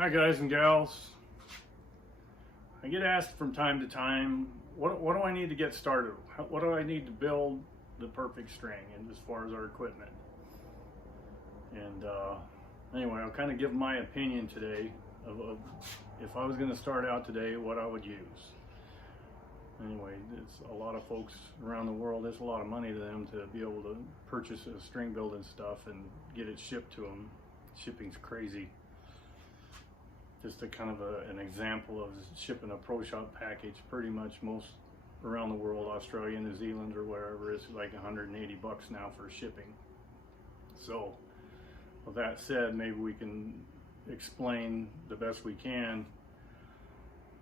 Hi guys and gals. I get asked from time to time, what do I need to get started? What do I need to build the perfect string and as far as our equipment? And anyway, I'll kind of give my opinion today of if I was going to start out today, what I would use. Anyway, it's a lot of folks around the world, there's a lot of money to them to be able to purchase a string building stuff and get it shipped to them. Shipping's crazy. Just a kind of an example of shipping a Proshop package, pretty much most around the world, Australia, New Zealand, or wherever, it's like 180 bucks now for shipping. So with that said, maybe we can explain the best we can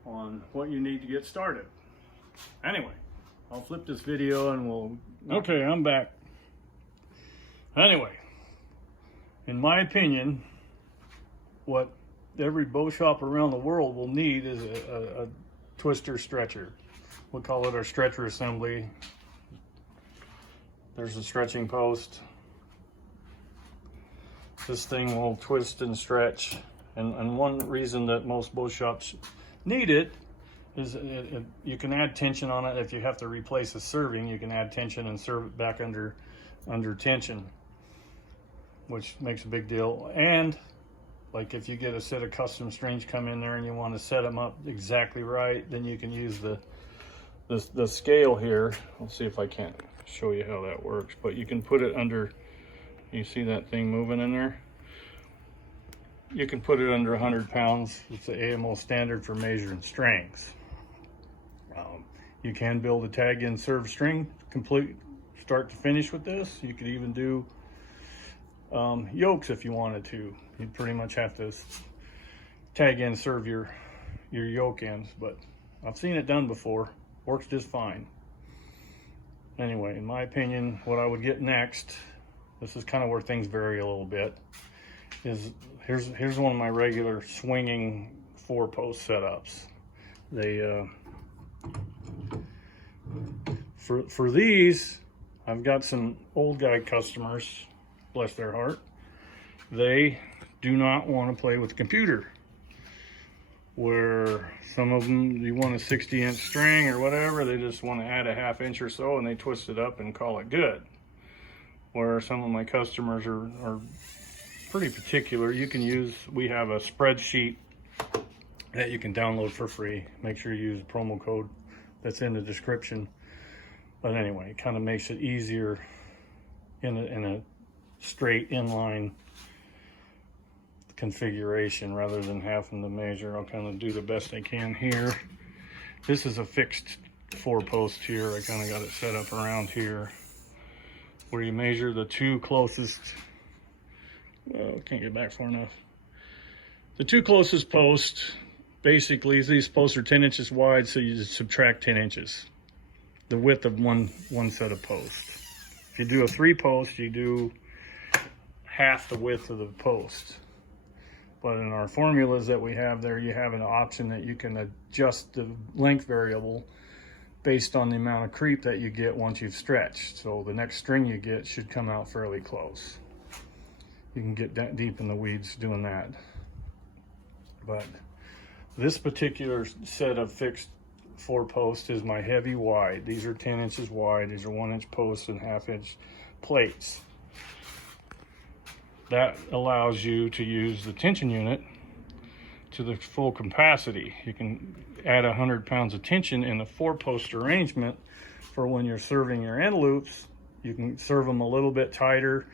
on what you need to get started. Anyway, I'll flip this video and we'll... Okay, I'm back. Anyway, in my opinion, what every bow shop around the world will need is a twister stretcher. We'll call it our stretcher assembly. There's a stretching post. This thing will twist and stretch. And one reason that most bow shops need it is you can add tension on it. If you have to replace a serving, you can add tension and serve it back under tension, which makes a big deal. And like if you get a set of custom strings come in there and you want to set them up exactly right, then you can use the scale here. I'll see if I can't show you how that works, but you can put it under, you see that thing moving in there? You can put it under 100 pounds. It's the AMO standard for measuring strings. You can build a tag in serve string, complete start to finish with this. You could even do yokes if you wanted to. You pretty much have to tag in serve your yoke ends, but I've seen it done before. Works just fine. Anyway, in my opinion, what I would get next, this is kind of where things vary a little bit, is here's one of my regular swinging 4-post setups. They for these, I've got some old guy customers, bless their heart. They do not want to play with the computer. Where some of them, you want a 60-inch string or whatever, they just want to add a 1/2 inch or so and they twist it up and call it good. Where some of my customers are pretty particular. You can use, we have a spreadsheet that you can download for free. Make sure you use the promo code that's in the description. But anyway, it kind of makes it easier in a straight inline configuration rather than having to measure. I'll kind of do the best I can here. This is a fixed 4-post here. I kind of got it set up around here where you measure the two closest, can't get back far enough. The two closest posts, basically these posts are 10 inches wide, so you just subtract 10 inches. The width of one set of posts. If you do a 3-post, you do half the width of the post. But in our formulas that we have there, you have an option that you can adjust the length variable based on the amount of creep that you get once you've stretched. So the next string you get should come out fairly close. You can get deep in the weeds doing that. But this particular set of fixed 4-post is my heavy wide. These are 10 inches wide. These are 1-inch posts and 1/2 inch plates. That allows you to use the tension unit to the full capacity. You can add 100 pounds of tension in a 4-post arrangement for when you're serving your end loops. You can serve them a little bit tighter,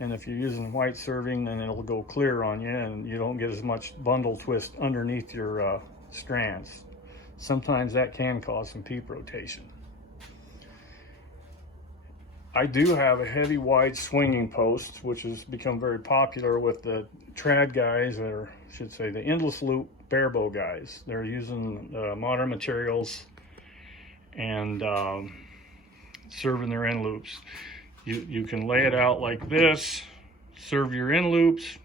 and if you're using white serving, then it'll go clear on you and you don't get as much bundle twist underneath your strands. Sometimes that can cause some peep rotation. I do have a heavy wide swinging post, which has become very popular with the trad guys, or I should say the endless loop barebow guys. They're using modern materials and serving their end loops. You can lay it out like this, serve your end loops,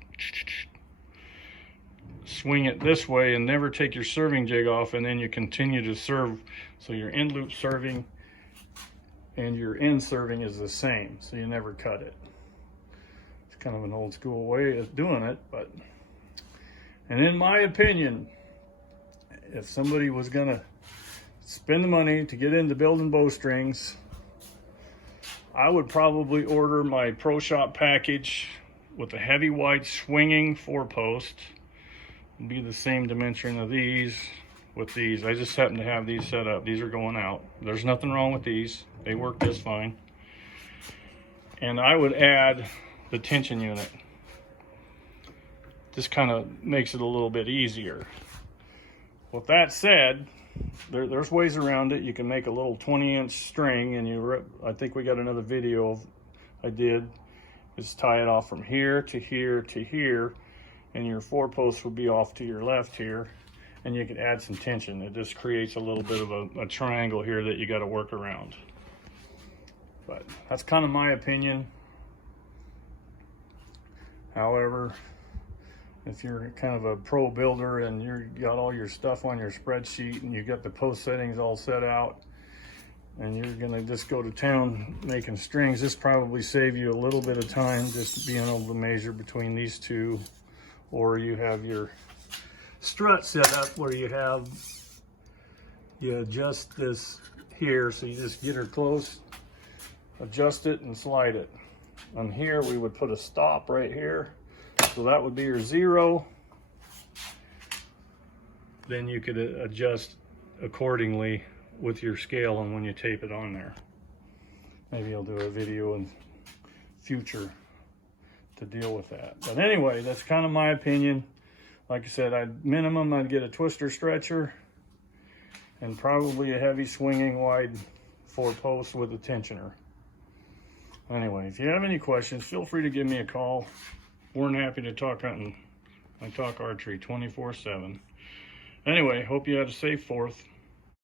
swing it this way and never take your serving jig off, and then you continue to serve. So your end loop serving and your end serving is the same, so you never cut it. It's kind of an old school way of doing it, but And in my opinion, if somebody was gonna spend the money to get into building bowstrings, I would probably order my Proshop package with a heavy white swinging 4-post. It'd be the same dimension of these with these. I just happen to have these set up. These are going out. There's nothing wrong with these. They work just fine. And I would add the tension unit. This kind of makes it a little bit easier. With that said, there's ways around it. You can make a little 20-inch string, and I think we got another video I did. Just tie it off from here to here to here, and your 4-post would be off to your left here, and you can add some tension. It just creates a little bit of a triangle here that you got to work around. But that's kind of my opinion. However, if you're kind of a pro builder and you got all your stuff on your spreadsheet and you got the post settings all set out and you're gonna just go to town making strings, this probably save you a little bit of time just being able to measure between these two. Or you have your strut set up where you adjust this here, so you just get her close, adjust it and slide it. On here we would put a stop right here. So that would be your 0. Then you could adjust accordingly with your scale and when you tape it on there. Maybe I'll do a video in future to deal with that. But anyway, that's kind of my opinion. Like I said, I'd get a twister stretcher and probably a heavy swinging wide 4-post with a tensioner. Anyway, if you have any questions, feel free to give me a call. More than happy to talk hunting. I talk archery 24/7. Anyway, hope you had a safe 4th.